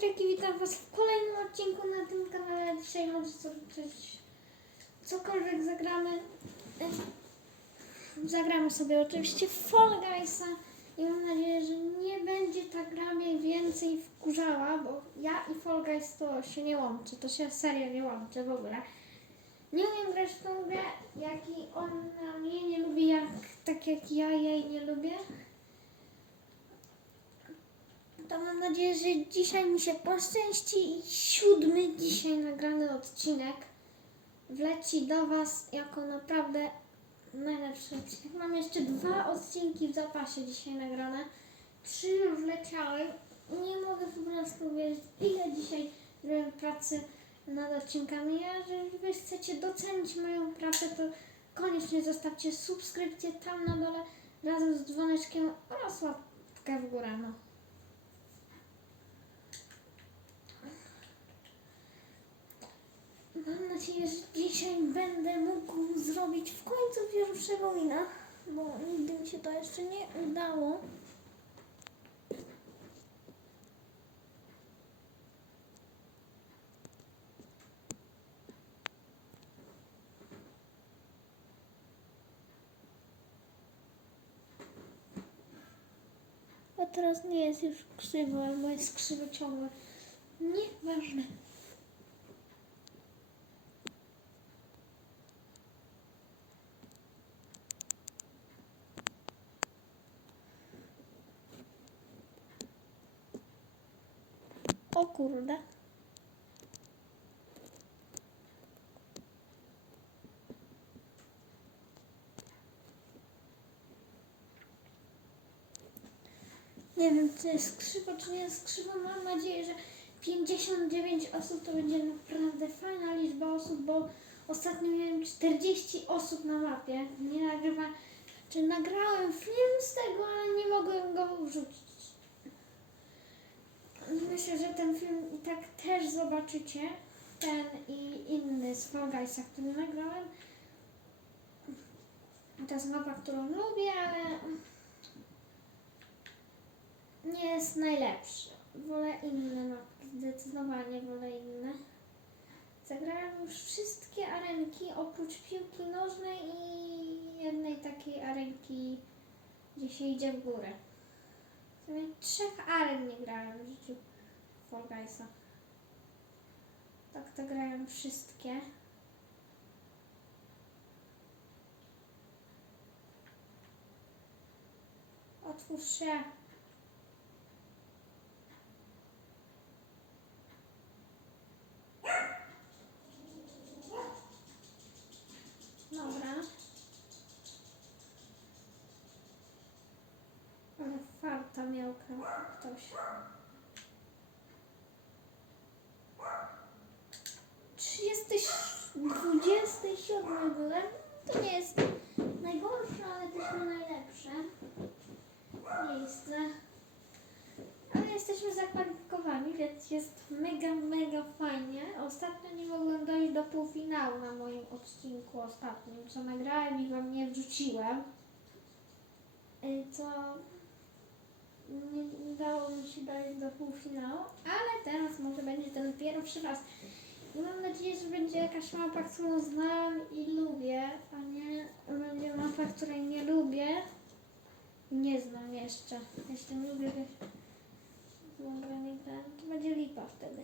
Piotrek i witam Was w kolejnym odcinku na tym kanale. Dzisiaj może coś, cokolwiek zagramy. E, Zagramy sobie oczywiście Fall Guysa i mam nadzieję, że nie będzie ta gra mnie więcej wkurzała, bo ja i Fall Guys to się nie łączy, to się serio nie łączy w ogóle. Nie umiem grać w tą grę, jak i ona mnie nie lubi, jak, tak jak ja jej nie lubię. To mam nadzieję, że dzisiaj mi się poszczęści i siódmy dzisiaj nagrany odcinek wleci do Was jako naprawdę najlepszy odcinek. Mam jeszcze dwa odcinki w zapasie dzisiaj nagrane. Trzy już leciały. Nie mogę po prostu wiedzieć, ile dzisiaj zrobiłem pracy nad odcinkami. Ja, jeżeli Wy chcecie docenić moją pracę, to koniecznie zostawcie subskrypcję tam na dole razem z dzwoneczkiem oraz łapkę w górę. No. Mam nadzieję, że dzisiaj będę mógł zrobić w końcu pierwszego wina, bo nigdy mi się to jeszcze nie udało. Teraz nie jest już krzywo, albo jest krzywo ciągle. Nieważne. Kurde. Nie wiem, czy jest krzywo, czy nie jest krzywo. Mam nadzieję, że 59 osób to będzie naprawdę fajna liczba osób, bo ostatnio miałem 40 osób na mapie. Nie nagrywa, czy nagrałem film z tego, ale nie mogłem go wrzucić. Myślę, że ten film i tak też zobaczycie. Ten i inny z Fall Guysa, który nagrałem. To jest mapa, którą lubię, ale nie jest najlepszy. Wolę inne mapki, zdecydowanie wolę inne. Zagrałem już wszystkie arenki oprócz piłki nożnej i jednej takiej arenki, gdzie się idzie w górę. Sumie trzech aren nie grałem w życiu Fall Guysa. Tak to grałem wszystkie. Otwórz się. Dobra. Ale farta miał ktoś. Czy jesteś 27 byłem? To nie jest najgorsze, ale też nie najlepsze miejsce. Ale jesteśmy zakwalifikowani, więc jest mega, mega fajnie. Ostatnio nie mogłem dojść do półfinału na moim odcinku ostatnim, co nagrałem i wam nie wrzuciłem. Y, Co nie, nie dało mi się dojść do półfinału, ale teraz może będzie ten pierwszy raz. I mam nadzieję, że będzie jakaś mapa, którą znam i lubię, a nie będzie mapa, której nie lubię. Nie znam jeszcze. Jeśli lubię nie grałem, to będzie lipa wtedy.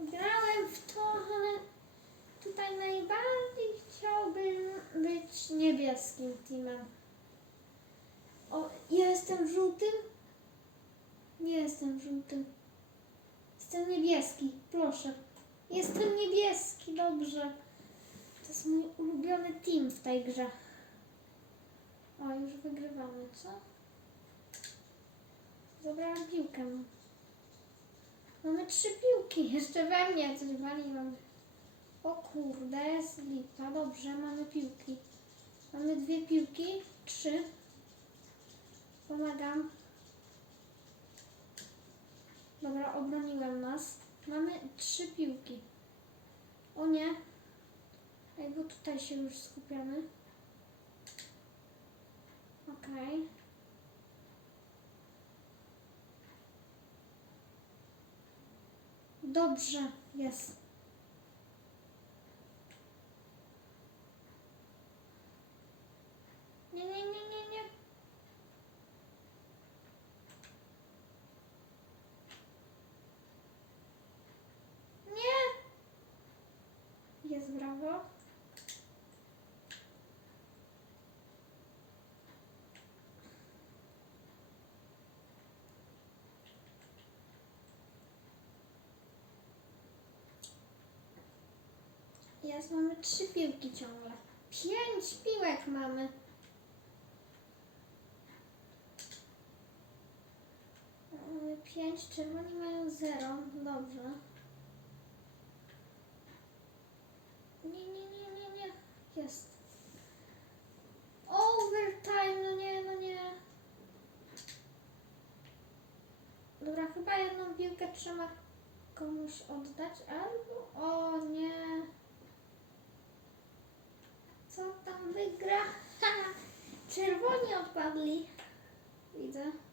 Grałem w to, ale tutaj najbardziej chciałbym być niebieskim teamem. O, ja jestem żółtym? Nie jestem żółtym. Jestem niebieski, proszę. Jestem niebieski, dobrze. To jest mój ulubiony team w tej grze. O, już wygrywamy, co? Zabrałam piłkę. Mamy trzy piłki, jeszcze we mnie coś wali mam. O kurde, jest lipa. Dobrze, mamy piłki. Mamy dwie piłki, trzy. Pomagam. Dobra, obroniłem nas. Mamy trzy piłki. O nie. Ej, bo tutaj się już skupiamy. Okej. Okay. Dobrze, jest. Nie, nie, nie, nie, nie. Jest brawo. Jest, mamy trzy piłki ciągle. Pięć piłek mamy. Mamy pięć, czerwoni mają zero. Dobrze. Nie, nie, nie, nie, nie. Jest. Overtime, no nie, no nie. Dobra, chyba jedną piłkę trzeba komuś oddać, albo... O nie. Co tam wygra? Czerwoni odpadli. Widzę.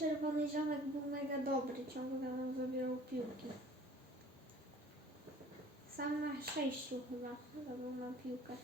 Czerwony ziomek był mega dobry, ciągle nam zabierał piłki. Sam na sześciu chyba zabrał nam piłkę.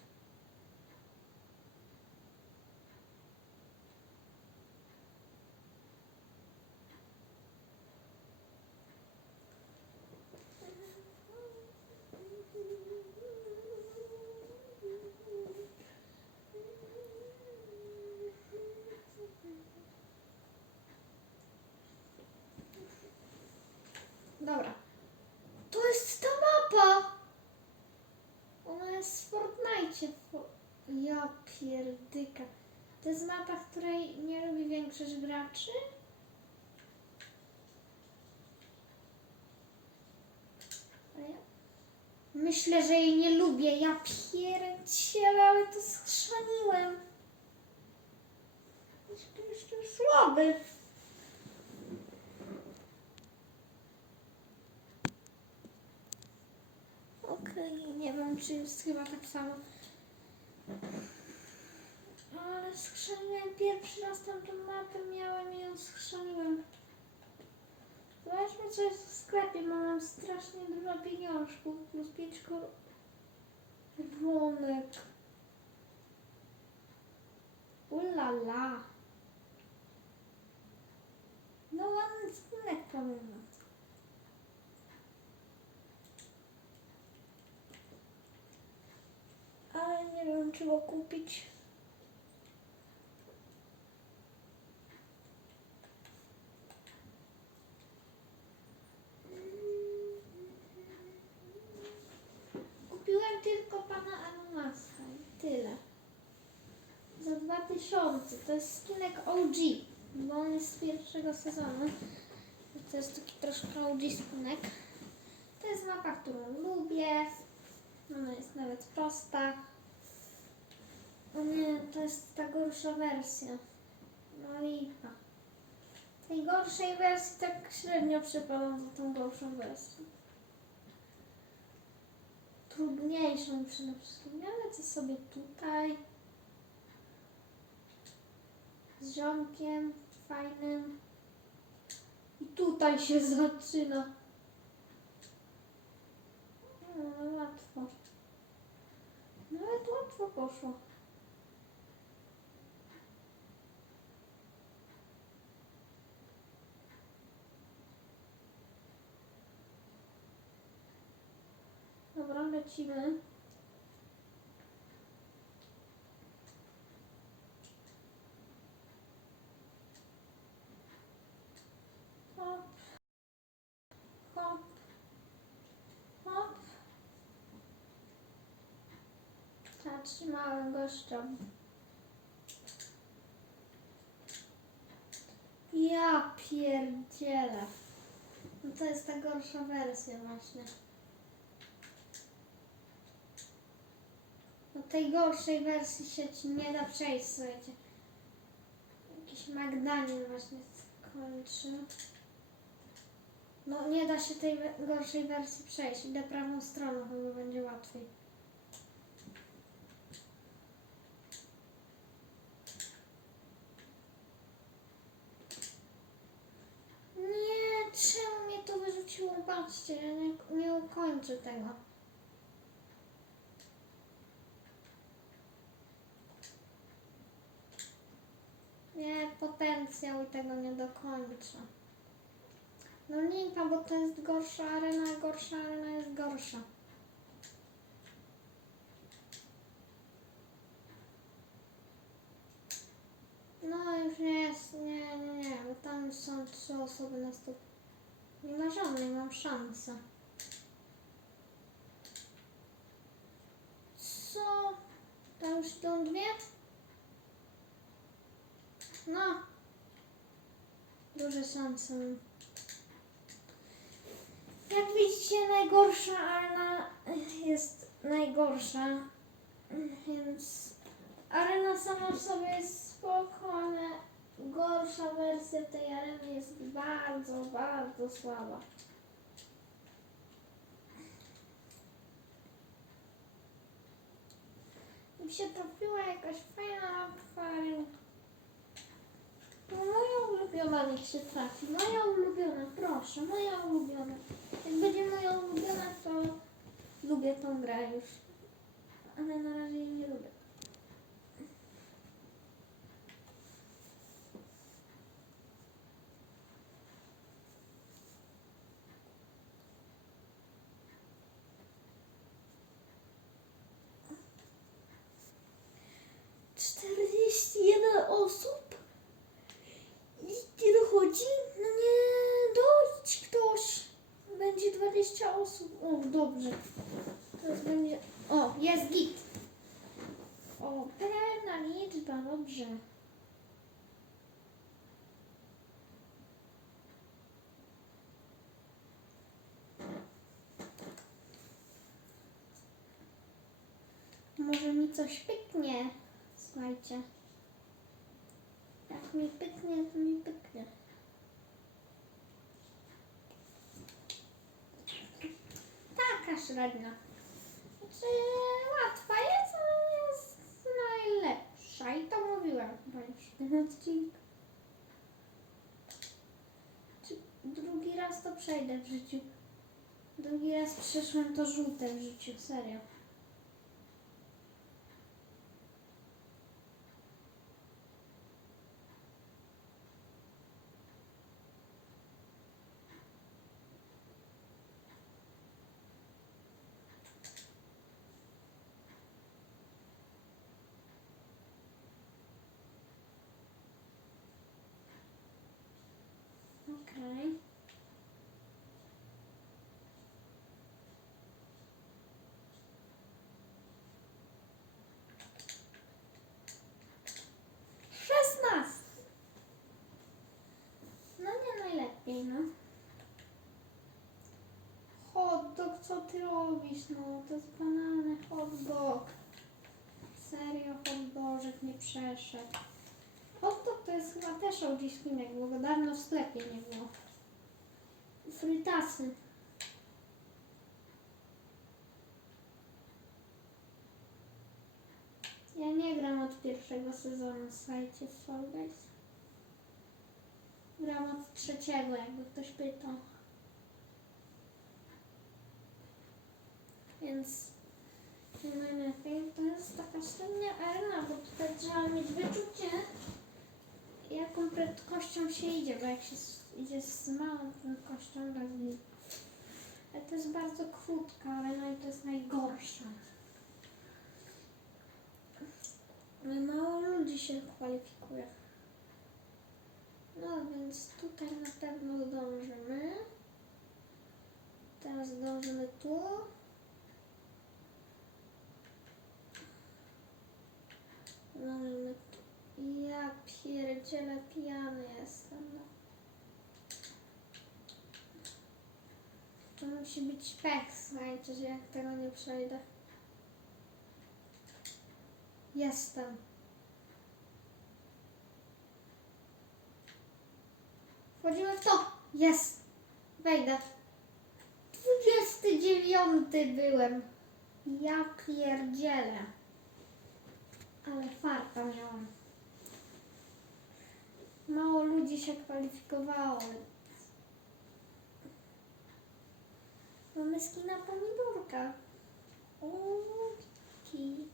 Dobra. To jest ta mapa! Ona jest w Fortnite. Fo- Ja pierdyka. To jest mapa, której nie lubi większość graczy? Myślę, że jej nie lubię. Ja pierdzielę, ale to schrzaniłem. Jestem słaby. Okej, nie wiem, czy jest chyba tak samo. Ale skrzaniłem pierwszy raz tamtą mapę, miałem i ją skrzaniłem. Zobaczmy, co jest w sklepie. Mam strasznie dużo pieniążków, plus 5 koronek. Ulala. No ładny skinek powiem. Ale nie wiem, czy go kupić. Pana Ananasa i tyle. Za 2000. To jest skinek OG, bo on jest z pierwszego sezonu. To jest taki troszkę OG skinek. To jest mapa, którą lubię. Ona jest nawet prosta. Nie, to jest ta gorsza wersja. No lipa. Tej gorszej wersji tak średnio przepadam za tą gorszą wersję. Trudniejszą przede wszystkim. Ja lecę sobie tutaj. Z ziomkiem fajnym. I tutaj się zaczyna. No, łatwo. Nawet łatwo poszło. Dobra, lecimy. Hop. Hop. Hop. Zatrzymałem gościa. Ja pierdzielę. No to jest ta gorsza wersja właśnie. tej gorszej wersji się nie da przejść, słuchajcie. Jakiś Magdanin właśnie skończy. No nie da się tej gorszej wersji przejść. Idę prawą stroną, chyba będzie łatwiej. Nie, czemu mnie to wyrzuciło? Patrzcie, ja nie, nie ukończę tego. Nie, potencjał i tego nie dokończę. No lipa, bo to jest gorsza arena, gorsza arena jest gorsza. No już nie jest, nie, nie, nie, bo tam są trzy osoby na stół. Nie ma żadnej, mam szansę. Co? Tam już są dwie? No. Duże szanse. Jak widzicie, najgorsza arena jest najgorsza. Więc arena sama w sobie jest spoko, ale gorsza wersja tej areny jest bardzo, bardzo słaba. Mi się trafiła jakaś fajna akwarium. Moja ulubiona niech się trafi. Moja ulubiona, proszę, moja ulubiona. Jak będzie moja ulubiona, to lubię tą grę już. Ale na razie jej nie lubię. Czterdzieści jeden osób? Nikt nie dochodzi? No nie, dojdź ktoś. Będzie 20 osób. O, dobrze. Teraz będzie... O, jest git. O, pełna liczba, dobrze. Może mi coś pyknie. Słuchajcie. Jak mi pyknie, to mi pyknie. Średnia. Znaczy łatwa jest, ale jest najlepsza. I to mówiłam chyba w. Czy drugi raz to przejdę w życiu. Drugi raz przeszłem to żółte w życiu, serio. Okej. Szesnasty. No nie najlepiej, no. Hot dog, co ty robisz? No, to jest banalny hot dog. Serio, hot dog nie przeszedł. Hot dog to jest chyba też skinek, bo go dawno w sklepie nie było. Frytasy. Ja nie gram od pierwszego sezonu, słuchajcie, w Fall Guys. Gram od trzeciego, jakby ktoś pytał. Więc najlepiej to jest taka średnia arena, bo tutaj trzeba mieć wyczucie, jaką prędkością się idzie, bo jak się idzie z małą prędkością, to jest Ale to jest bardzo krótka arena i to jest najgorsza. Ale mało ludzi się kwalifikuje. No więc tutaj na pewno zdążymy. Teraz zdążymy tu. Zdążymy tu. Ja pierdzielę pijany jestem. No. To musi być słuchajcie, że jak tego nie przejdę. Jestem. Wchodzimy w to. Jest. Wejdę. 29 byłem. Ja pierdzielę. Ale farta miałam. Mało ludzi się kwalifikowało. Mamy skina pomidorka. O, ki.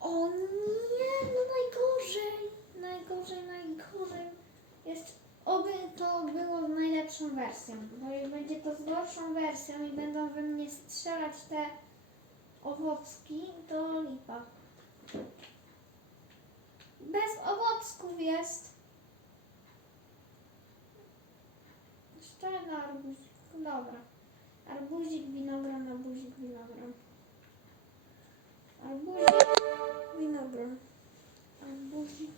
O nie, no najgorzej, najgorzej, najgorzej. Jest, oby to było najlepszą wersją, bo jak będzie to z gorszą wersją i będą we mnie strzelać te owocki, to lipa. Bez owocków jest. Szczerny arbuzik, dobra. Arbuzik, winogron, arbuzik, winogron. Arbuzik, winogron. Arbuzik.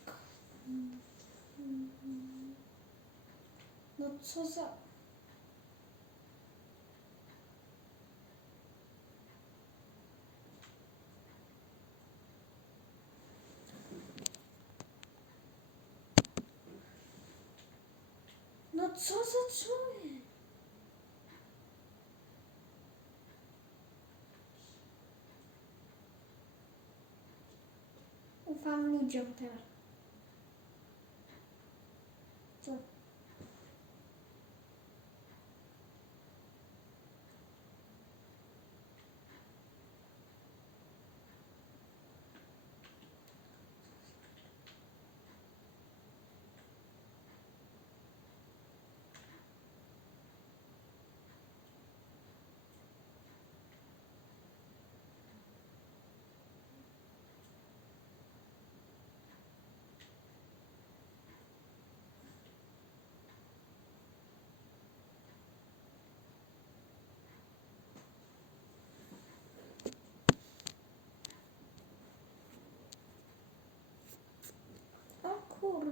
No co za... No co za człowiek? Kamu.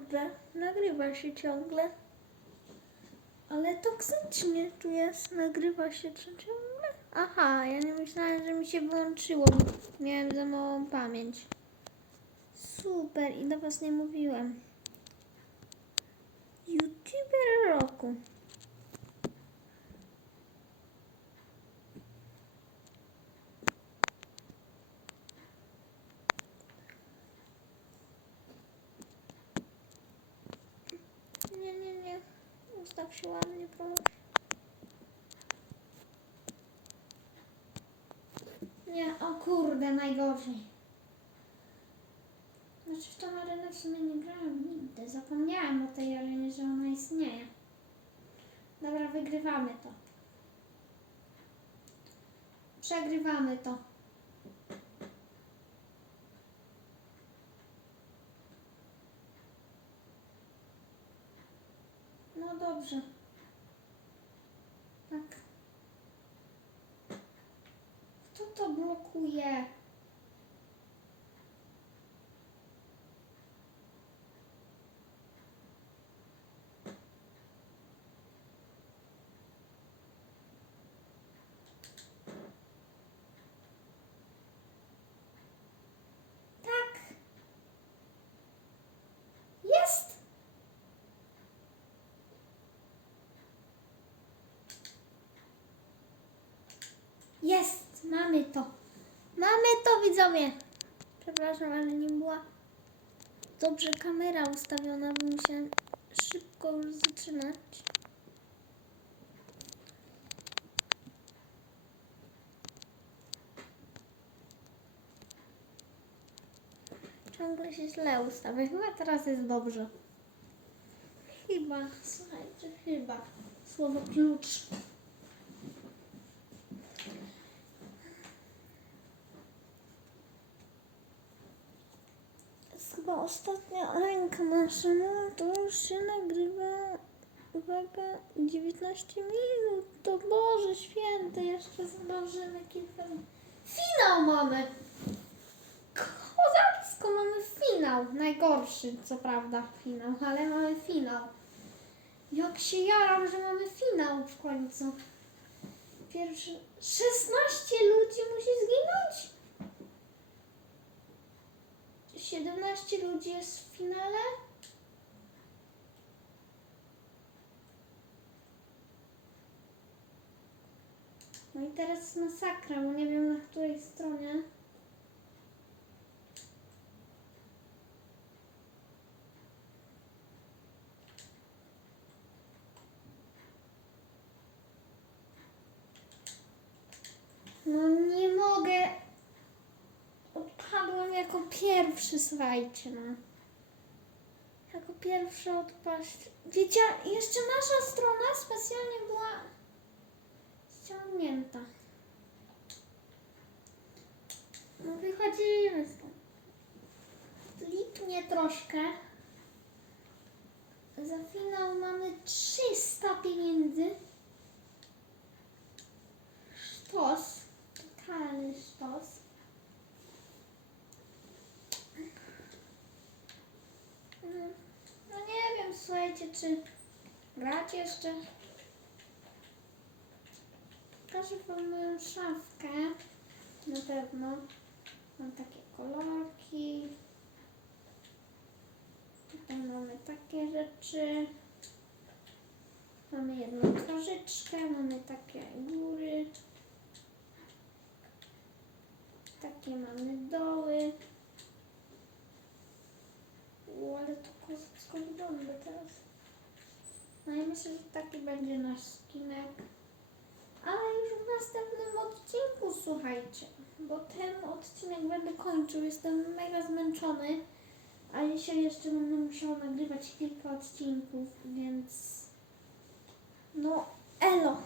Kurde, nagrywa się ciągle. Ale toksycznie tu jest, nagrywa się ciągle. Aha, ja nie myślałem, że mi się wyłączyło. Miałem za małą pamięć. Super, i do was nie mówiłem. YouTuber roku. Nie, nie, nie. Ustaw się ładnie, proszę. Nie, o kurde, najgorzej. Znaczy w tą arenę w sumie nie grałam nigdy. Zapomniałam o tej arenie, że ona istnieje. Dobra, wygrywamy to. Przegrywamy to. No dobrze. Tak. Kto to blokuje? Tak. Jest. Jest, mamy to. Mamy to, widzowie. Przepraszam, ale nie była dobrze kamera ustawiona, bo musiałam szybko już zaczynać. Ciągle się źle ustawia. Chyba teraz jest dobrze. Chyba, słuchajcie, chyba. Słowo klucz. jest chyba ostatnia no to już się nagrywa, uwaga, 19 minut, to Boże Święty, jeszcze zdążymy kilka minut. Finał mamy! Kozacko, mamy finał, najgorszy, co prawda, finał, ale mamy finał. Jak się jaram, że mamy finał w końcu. Pierwszy, 16 ludzi musi zginąć? 17 ludzi jest w finale. No i teraz masakra, bo nie wiem na której stronie. No nie mogę. Odpadłem jako pierwszy, słuchajcie, no. Jako pierwszy odpaść. Wiecie, jeszcze nasza strona specjalnie była ściągnięta. No wychodzimy stąd. Lipnie troszkę. Za finał mamy 300 pieniędzy. Sztos. Totalny sztos. Mm, No nie wiem, słuchajcie, czy grać jeszcze. Pokażę wam szafkę. Na pewno. Mam takie kolorki. Tutaj mamy takie rzeczy. Mamy jedną twarzyczkę, mamy takie góry. Takie mamy doły. U, ale to kozacko wygląda teraz. No i myślę, że taki będzie nasz skinek. Ale już w następnym odcinku, słuchajcie. Bo ten odcinek będę kończył. Jestem mega zmęczony. A dzisiaj jeszcze będę musiała nagrywać kilka odcinków, więc... No, elo!